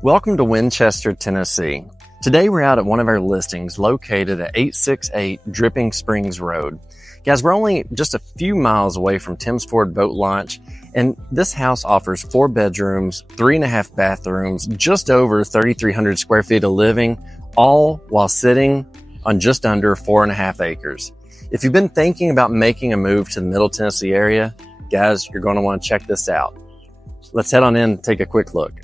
Welcome to Winchester, Tennessee. Today we're out at one of our listings located at 868 Dripping Springs Road. Guys, we're only just a few miles away from Tim's Ford Boat Launch, and this house offers 4 bedrooms, 3.5 bathrooms, just over 3,300 square feet of living, all while sitting on just under 4.5 acres. If you've been thinking about making a move to the Middle Tennessee area, guys, you're going to want to check this out. Let's head on in and take a quick look.